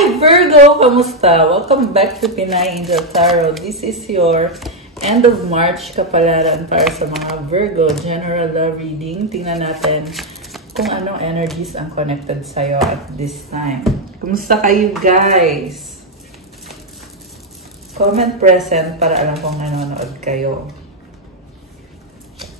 Hi Virgo! Kamusta? Welcome back to Pinay Angel Tarot. This is your end of March kapalaran para sa mga Virgo general love reading. Tingnan natin kung anong energies ang connected sa'yo at this time. Kumusta kayo guys? Comment present para alam kung nanonood kayo.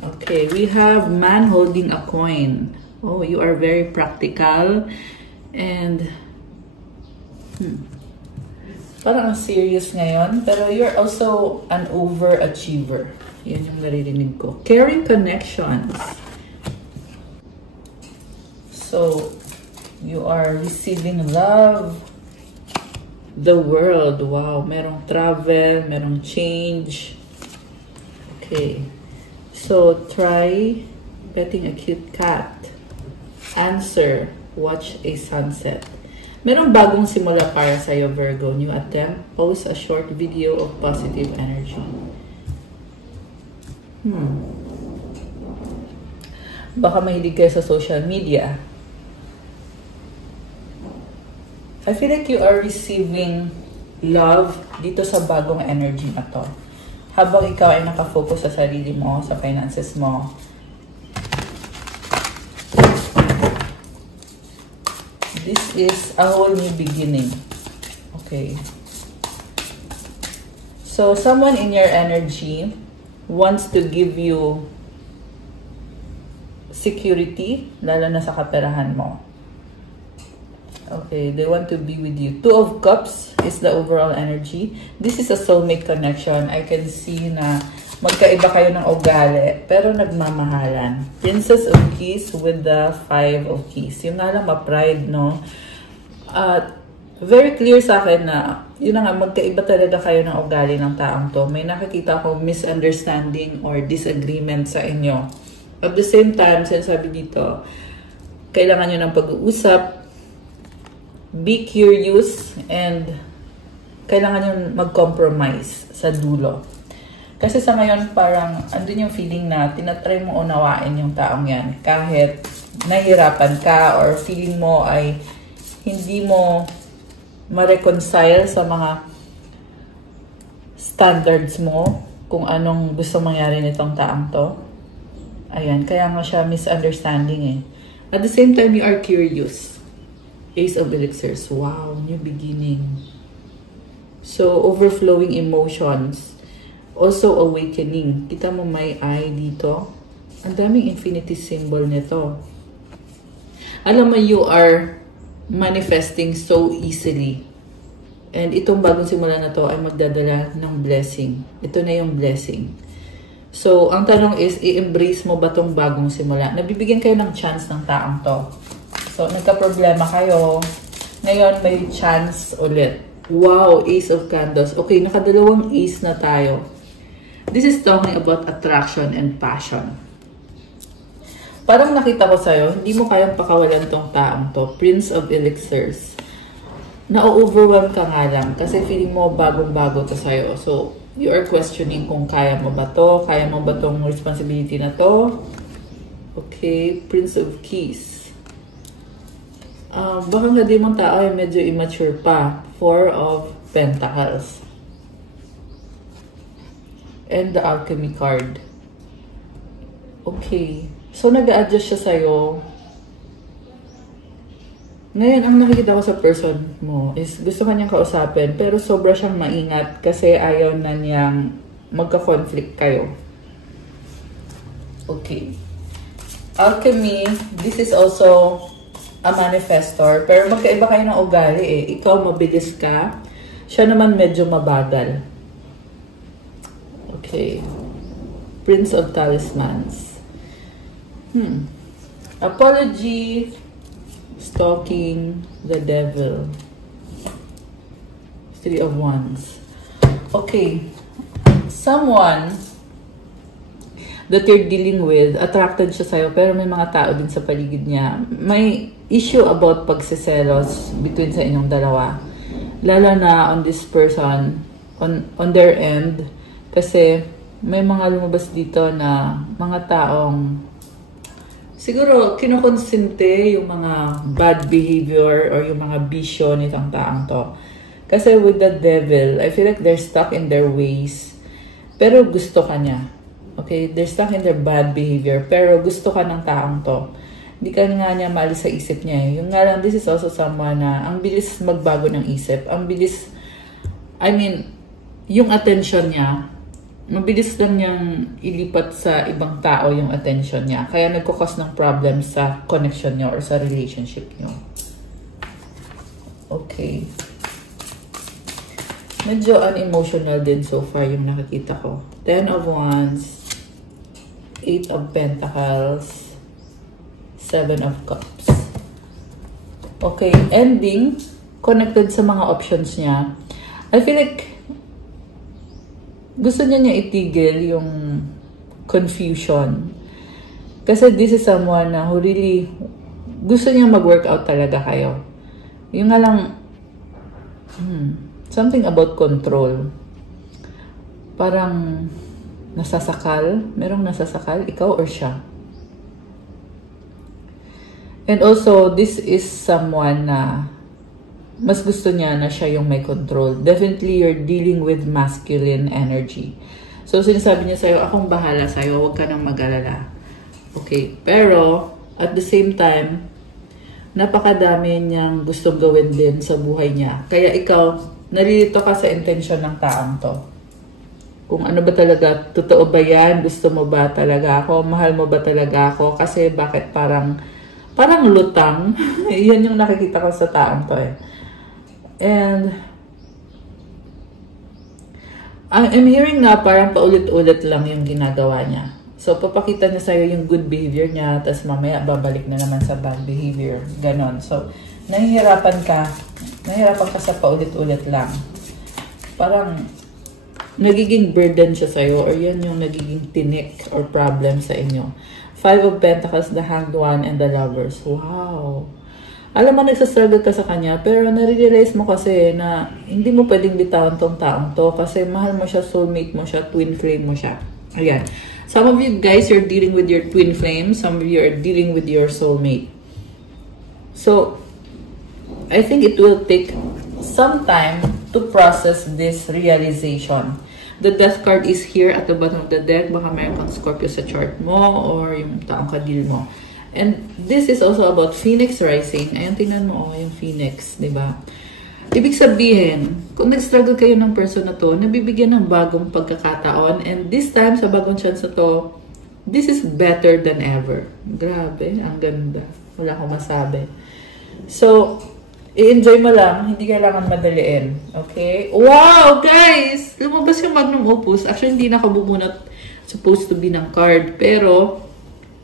Okay, we have man holding a coin. Oh, you are very practical and parang serious ngayon, pero you're also an overachiever. Yan yung naririnig ko. Caring connections. So, you are receiving love. The world. Wow. Merong travel, merong change. Okay. So, try petting a cute cat. Answer. Watch a sunset. Merong bagong simula para sa'yo, Virgo. New attempt. Post a short video of positive energy. Baka mahilig kayo sa social media. I feel like you are receiving love dito sa bagong energy na to. Habang ikaw ay nakafocus sa sarili mo, sa finances mo. This is a whole new beginning. Okay. So, someone in your energy wants to give you security, lalo na sa kaperahan mo. Okay, they want to be with you. Two of Cups is the overall energy. This is a soulmate connection. I can see na magkaiba kayo ng ugali, pero nagmamahalan. Princess of Keys with the Five of Keys. Yung nga lang ma-pride, no? Very clear sa akin na, yun na nga, magkaiba talaga kayo ng ugali ng taong to. May nakikita akong misunderstanding or disagreement sa inyo. At the same time, sinasabi dito, kailangan nyo ng pag-uusap, be curious, and kailangan nyo mag-compromise sa dulo. Kasi sa ngayon, parang andun yung feeling na tinatry mo unawain yung taong yan. Kahit nahihirapan ka or feeling mo ay hindi mo ma-reconcile sa mga standards mo kung anong gusto mangyari nitong taong to. Ayan, kaya nga siya misunderstanding eh. At the same time, you are curious. Ace of Elixirs. Wow, new beginning. So, overflowing emotions. Also, awakening. Kita mo may eye dito. Ang daming infinity symbol nito. Alam mo, you are manifesting so easily. And itong bagong simula na to ay magdadala ng blessing. Ito na yung blessing. So, ang tanong is, i-embrace mo ba tong bagong simula? Nabibigyan kayo ng chance ng taong to. So, nagka-problema kayo. Ngayon, may chance ulit. Wow, Ace of Candles. Okay, nakadalawang Ace na tayo. This is talking about attraction and passion. Parang nakita ko sa'yo, hindi mo kayang pakawalan tong taong to. Prince of Elixirs. Na-overwhelm ka nga lang kasi feeling mo bagong-bago to sa'yo. So, you are questioning kung kaya mo ba to? Kaya mo ba tong responsibility na to? Okay, Prince of Keys. Baka nga di mong tao ay medyo immature pa. Four of Pentacles. And the Alchemy card. Okay. So, nag-a-adjust siya sa'yo. Ngayon, ang nakikita ko sa person mo is gusto kanyang kausapin, pero sobra siyang maingat kasi ayaw na niyang magka-conflict kayo. Okay. Alchemy, this is also a manifestor, pero magkaiba kayo ng ugali eh. Ikaw mabilis ka, siya naman medyo mabagal. Okay. Prince of Talismans. Apology, stalking, the devil. Three of Wands. Okay. Someone that you're dealing with, attracted siya sa'yo, pero may mga tao din sa paligid niya. May issue about pagsiselos between sa inyong dalawa. Lalo na on this person, on their end, kasi may mga lumabas dito na mga taong siguro kinukonsente yung mga bad behavior or yung mga bisyo nitong taang to. Kasi with the devil, I feel like they're stuck in their ways. Pero gusto ka niya. Okay? They're stuck in their bad behavior. Pero gusto ka ng taang to. Hindi ka nga niya maalis sa isip niya eh. Yung nga lang, this is also someone na ang bilis magbago ng isip. Ang bilis, I mean, yung attention niya, mabilis lang niyang ilipat sa ibang tao yung attention niya. Kaya nagkukos ng problem sa connection niyo or sa relationship niyo. Okay. Medyo unemotional din so far yung nakikita ko. 10 of Wands, 8 of Pentacles, 7 of Cups. Okay, ending, connected sa mga options niya. I feel like gusto niya itigil yung confusion. Kasi this is someone na who really gusto niya mag-workout talaga kayo. Yung nga lang, something about control. Parang nasasakal. Merong nasasakal, ikaw or siya. And also, this is someone na mas gusto niya na siya yung may control. Definitely, you're dealing with masculine energy. So, sinasabi niya sa'yo, akong bahala sa'yo, huwag ka nang mag-alala. Okay, pero, at the same time, napakadami niyang gustong gawin din sa buhay niya. Kaya ikaw, nalilito ka sa intention ng taong to. Kung ano ba talaga, totoo ba yan? Gusto mo ba talaga ako? Mahal mo ba talaga ako? Kasi bakit parang lutang? Yan yung nakikita ko sa taong to eh. And I'm hearing na parang paulit-ulit lang yung ginagawa niya. So, papakita niya sa'yo yung good behavior niya, tapos mamaya babalik na naman sa bad behavior. Ganon. So, nahihirapan ka sa paulit-ulit lang. Parang nagiging burden siya sa'yo or yan yung nagiging tinik or problem sa inyo. 5 of Pentacles, the Hanged One, and the Lovers. Wow! Alam mo, nagsastruggle ka sa kanya, pero nare-realize mo kasi na hindi mo pwedeng bitawan tong taong to kasi mahal mo siya, soulmate mo siya, twin flame mo siya. Ayan. Some of you guys, you're dealing with your twin flame. Some of you are dealing with your soulmate. So, I think it will take some time to process this realization. The Death card is here at the bottom of the deck. Baka mayroon kang Scorpio sa chart mo or yung taong kadil mo. And this is also about Phoenix rising. Ayan, tingnan mo, yung Phoenix, di ba? Ibig sabihin, kung nag-struggle kayo ng person na to, nabibigyan ng bagong pagkakataon. And this time, sa bagong chance na to, this is better than ever. Grabe, ang ganda. Wala akong masabi. So, i-enjoy mo lang, hindi kailangan madaliin. Okay? Wow, guys! Lumabas yung Magnum Opus. Actually, hindi nakabubunot supposed to be ng card. Pero,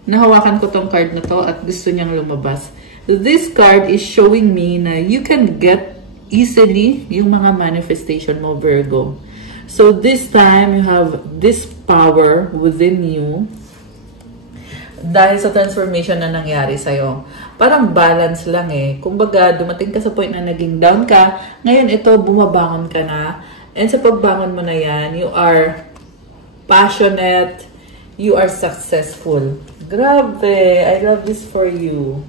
nahawakan ko tong card na to at gusto niyang lumabas. This card is showing me na you can get easily yung mga manifestation mo, Virgo. So, this time, you have this power within you dahil sa transformation na nangyari sa'yo. Parang balance lang eh. Kumbaga, dumating ka sa point na naging down ka, ngayon ito, bumabangon ka na. And sa pagbangon mo na yan, you are passionate, you are successful. Grabe! I love this for you.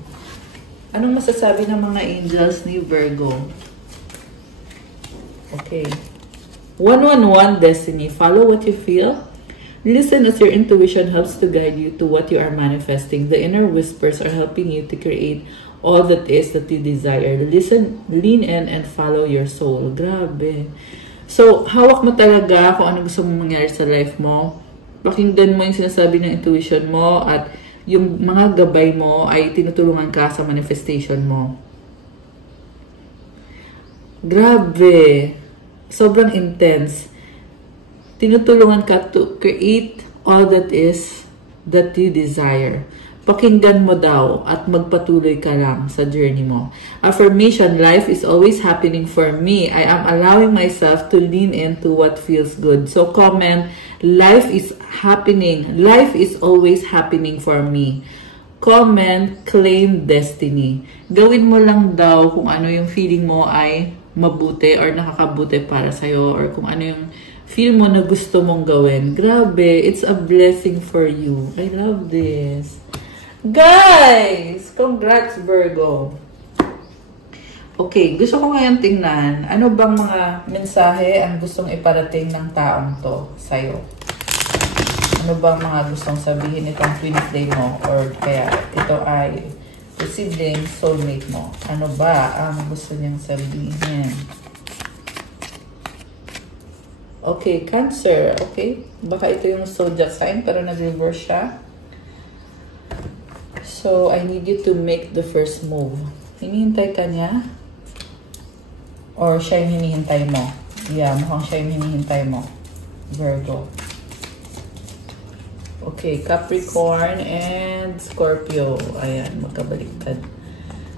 Anong masasabi ng mga angels ni Virgo? Okay. 111 Destiny. Follow what you feel. Listen as your intuition helps to guide you to what you are manifesting. The inner whispers are helping you to create all that is that you desire. Listen, lean in, and follow your soul. Grabe. So, hawak mo talaga kung ano gusto mong mangyari sa life mo. Pakinggan mo yung sinasabi ng intuition mo at yung mga gabay mo ay tinutulungan ka sa manifestation mo. Grabe. Sobrang intense. Tinutulungan ka to create all that is that you desire. Pakinggan mo daw at magpatuloy ka lang sa journey mo. Affirmation, life is always happening for me. I am allowing myself to lean into what feels good. So comment, life is happening. Life is always happening for me. Comment, claim destiny. Gawin mo lang daw kung ano yung feeling mo ay mabuti or nakakabuti para sa'yo or kung ano yung feel mo na gusto mong gawin. Grabe, it's a blessing for you. I love this. Guys! Congrats, Virgo! Okay, gusto ko ngayon tingnan, ano bang mga mensahe ang gustong iparating ng taong to sa'yo? Ano bang mga gustong sabihin itong twin flame mo? Or kaya ito ay sibling, soulmate mo? Ano ba ang gusto niyang sabihin? Okay, Cancer. Okay, baka ito yung zodiac sign pero nag-reverse siya. So, I need you to make the first move. Hinihintay ka niya? Or siya yung hinihintay mo? Yeah, mukhang siya yung hinihintay mo. Virgo. Okay, Capricorn and Scorpio. Ayan, magkabaliktad.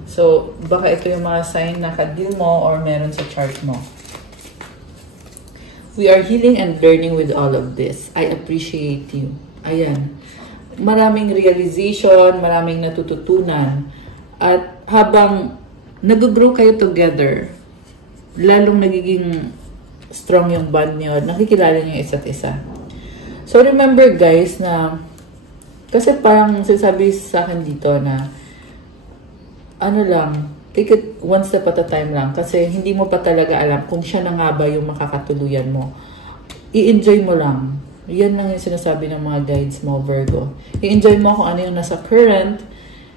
So, baka ito yung mga sign na ka-deal mo or meron sa chart mo. We are healing and learning with all of this. I appreciate you. Ayan. Maraming realization, maraming natututunan. At habang nag-grow kayo together, lalong nagiging strong yung bond nyo. Nakikilala nyo isa't isa. So, remember guys na, kasi parang sinasabi sa akin dito na, ano lang, take it one step at a time lang. Kasi hindi mo pa talaga alam kung siya na nga ba yung makakatuluyan mo. I-enjoy mo lang. Yan lang yung sinasabi ng mga guides mo, Virgo. I-enjoy mo kung ano yung nasa current.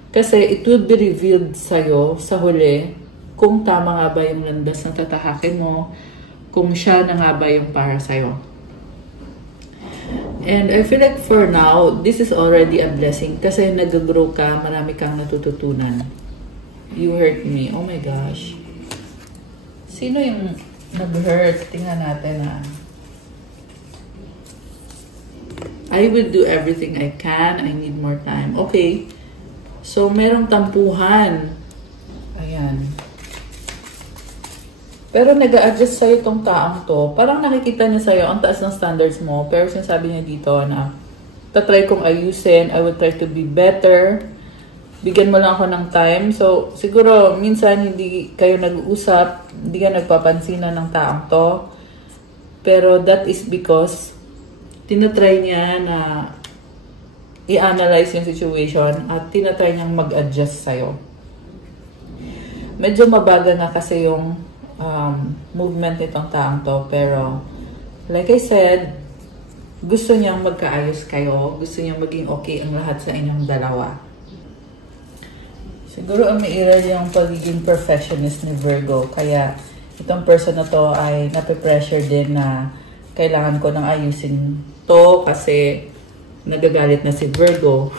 Kasi it will be revealed sa'yo sa huli kung tama nga ba yung landas na tatahakin mo. Kung siya na nga ba yung para sa'yo. And I feel like for now, this is already a blessing. Kasi nag-grow ka, marami kang natututunan. You hurt me. Oh my gosh. Sino yung nag-hurt? Tingnan natin ha. I will do everything I can. I need more time. Okay. So, merong tampuhan. Ayan. Pero nag-a-adjust sa'yo itong taong to. Parang nakikita niya sa'yo ang taas ng standards mo. Pero sinasabi niya dito na tatry kong ayusin. I will try to be better. Bigyan mo lang ako ng time. So, siguro, minsan hindi kayo nag-uusap. Hindi ka nagpapansinan ng taong to. Pero that is because tinatry niya na i-analyze yung situation at tinatry niyang mag-adjust sa'yo. Medyo mabagal nga kasi yung movement nitong taong to. Pero, like I said, gusto niyang magkaayos kayo. Gusto niyang maging okay ang lahat sa inyong dalawa. Siguro umiiral yung pagiging perfectionist ni Virgo. Kaya, itong person na to ay nape-pressure din na kailangan ko nang ayusin to kasi nagagalit na si Virgo.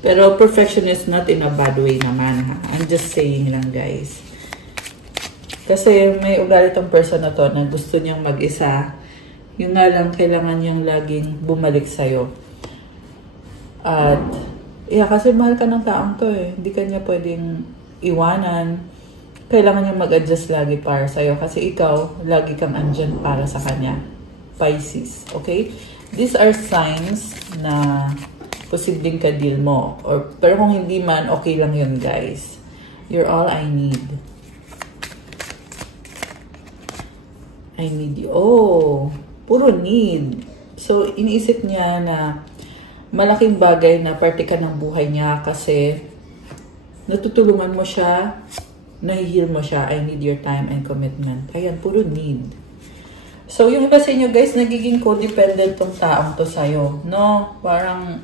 Pero perfectionist not in a bad way naman ha. I'm just saying lang guys. Kasi may ugali tong person na to na gusto niyang mag-isa. Yung nga lang kailangan niyang laging bumalik sa'yo. At yeah, kasi mahal ka ng taong to eh. Hindi ka niya pwedeng iwanan. Kailangan niya mag-adjust lagi para sa'yo. Kasi ikaw, lagi kang andyan para sa kanya. Pisces, okay? These are signs na posibleng ka-deal mo. Pero kung hindi man, okay lang yun, guys. You're all I need. I need you. Oh, puro need. So, iniisip niya na malaking bagay na parte ka ng buhay niya kasi natutulungan mo siya, nahihil mo siya. I need your time and commitment. Ayan, puro need. So, yung iba sa inyo guys, nagiging codependent tong taong to sa'yo. No? Parang,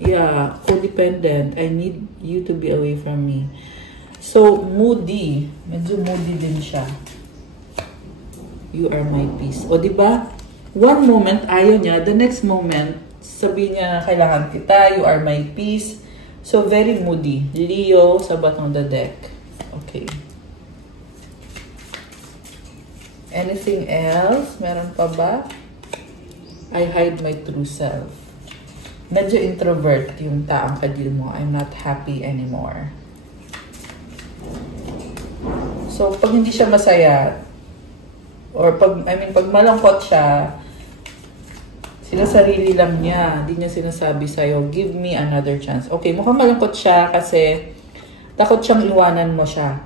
yeah, codependent. I need you to be away from me. So, moody. Medyo moody din siya. You are my peace. O, diba? One moment, ayaw niya. The next moment, sabihin niya na kailangan kita. You are my peace. So, very moody. Leo sa bottom of the deck. Okay. Anything else? Meron pa ba? I hide my true self. Medyo introvert yung taong ka-deal mo. I'm not happy anymore. So, pag hindi siya masaya, or pag malungkot siya, sinasarili lang niya. Hindi niya sinasabi sa'yo, give me another chance. Okay, mukhang malungkot siya kasi takot siyang iwanan mo siya.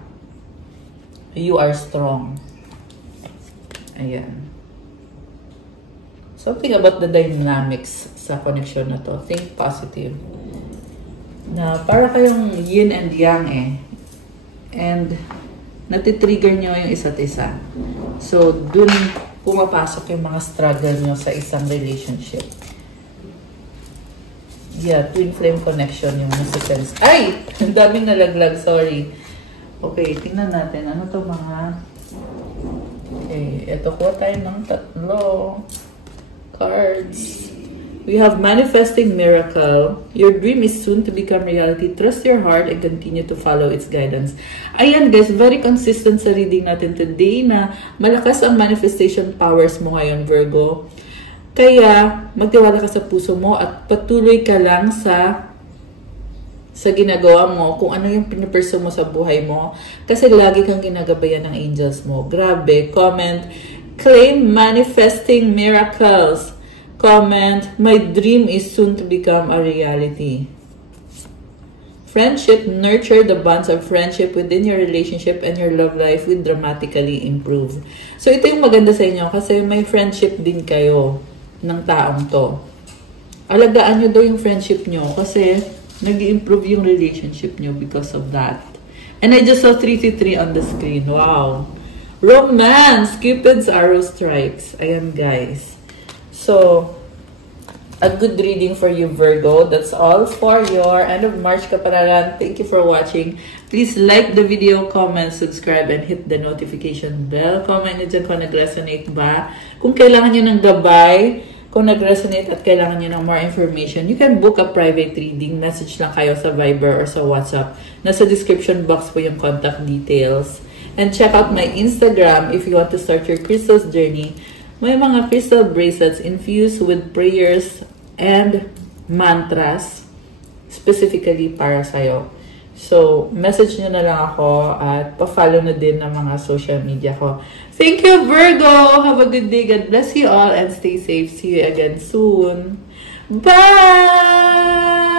You are strong. Ayan. Something about the dynamics sa connection na to. Think positive. Na para kayong yin and yang eh. And natitrigger nyo yung isa't isa. So, dun pumapasok yung mga struggle nyo sa isang relationship. Yeah, twin flame connection yung nasa-sense. Ay! Ang daming nalaglag, sorry. Okay, tingnan natin. Ano to mga... Okay, ito ko tayo ng 3 cards. We have manifesting miracle. Your dream is soon to become reality. Trust your heart and continue to follow its guidance. Ayan guys, very consistent sa reading natin today na malakas ang manifestation powers mo ngayon, Virgo. Kaya, magtiwala ka sa puso mo at patuloy ka lang sa ginagawa mo, kung ano yung pinipursue mo sa buhay mo. Kasi lagi kang ginagabayan ng angels mo. Grabe. Comment, claim manifesting miracles. Comment, my dream is soon to become a reality. Friendship, nurture the bonds of friendship within your relationship and your love life will dramatically improve. So, ito yung maganda sa inyo kasi may friendship din kayo ng taong to. Alagaan nyo daw yung friendship nyo kasi nag-improve yung relationship nyo because of that. And I just saw 333 on the screen. Wow. Romance, Cupid's arrow strikes. Ayan, guys. So, a good reading for you, Virgo. That's all for your end of March kapalaran. Thank you for watching. Please like the video, comment, subscribe, and hit the notification bell. Comment nyo dyan kung nag-resonate ba. Kung kailangan nyo ng gabay, kung nag-resonate at kailangan nyo ng more information, you can book a private reading. Message lang kayo sa Viber or sa WhatsApp. Nasa description box po yung contact details. And check out my Instagram if you want to start your crystals journey. May mga crystal bracelets infused with prayers and mantras specifically para sa'yo. So, message nyo na lang ako at pa-follow na din ng mga social media ko. Thank you, Virgo! Have a good day. God bless you all and stay safe. See you again soon. Bye!